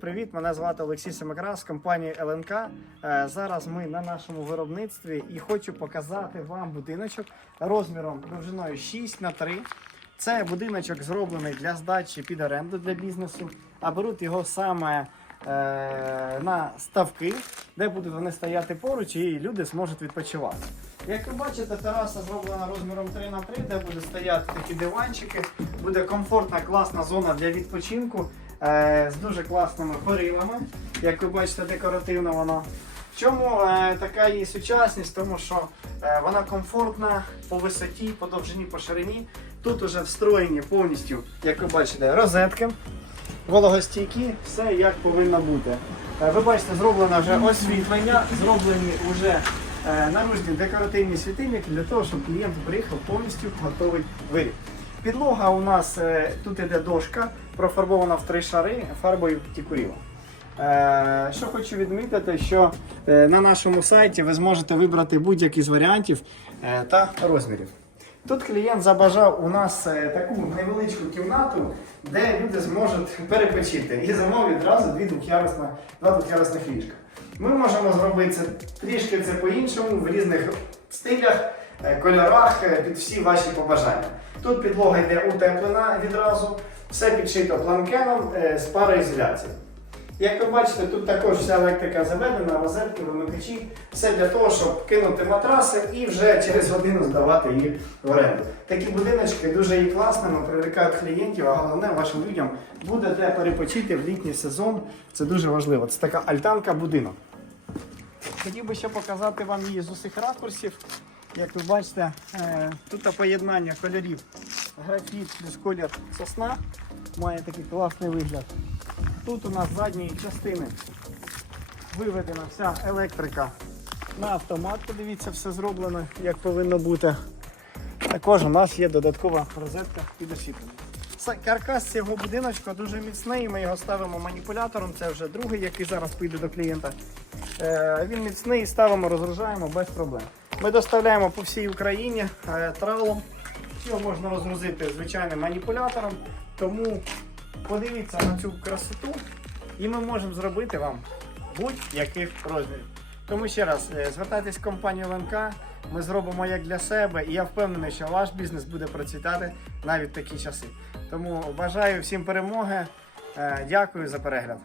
Привіт, мене звати Олексій Семигра з компанії ЛНК. Е, Зараз ми на нашому виробництві і хочу показати вам будиночок розміром довжиною 6 на 3. Це будиночок зроблений для здачі під оренду для бізнесу, а беруть його саме е, на ставки, де будуть вони стояти поруч, і люди зможуть відпочивати. Як ви бачите, тераса зроблена розміром 3 на 3, де будуть стояти такі диванчики. Буде комфортна, класна зона для відпочинку з дуже класними перилами. Як ви бачите, декоративно воно. В чому е, така її сучасність? Тому що е, вона комфортна по висоті, по довжині, по ширині. Тут уже встроєні повністю, як ви бачите, розетки, вологостійкі, все як повинно бути. Е, ви бачите, зроблено вже освітлення, зроблені вже е, наружні декоративні світильники для того, щоб клієнт приїхав повністю готовий виріб. Підлога у нас е, тут іде дошка, профарбована в три шари фарбою тікуріла. Е, Що хочу відмітити, що е, на нашому сайті ви зможете вибрати будь-який з варіантів та розмірів. Тут клієнт забажав у нас таку невеличку кімнату, де люди зможуть перепочити і замовив відразу дві двох'ярусних ліжка. Ми можемо зробити це трішки це по-іншому, в різних стилях, кольорах, е, під всі ваші побажання. Тут підлога йде утеплена відразу, все підшито планкеном е, з пароізоляцією. Як ви бачите, тут також вся електрика заведена, розетки, вимикачі, все для того, щоб кинути матраси і вже через годину здавати їх в оренду. Такі будиночки дуже є класними, привлекають клієнтів, а головне вашим людям буде де перепочити в літній сезон. Це дуже важливо. Це така альтанка будинок. Хотів би ще показати вам її з усіх ракурсів. Як ви бачите, е, тут поєднання кольорів графіт плюс колір сосна має такий класний вигляд. Тут у нас з задньої частини виведена вся електрика на автомат. Подивіться, все зроблено, як повинно бути. Також у нас є додаткова розетка під освітлення. Каркас цього будиночка дуже міцний. Ми його ставимо маніпулятором. Це вже другий, який зараз піде до клієнта. Е, Він міцний, ставимо, розгружаємо без проблем. Ми доставляємо по всій Україні тралом. Його можна розгрузити звичайним маніпулятором. Тому подивіться на цю красоту, і ми можемо зробити вам будь-яких розмірів. Тому ще раз е, звертайтесь в компанію ЛНК, ми зробимо як для себе, і я впевнений, що ваш бізнес буде процвітати навіть в такі часи. Тому бажаю всім перемоги. Е, Дякую за перегляд.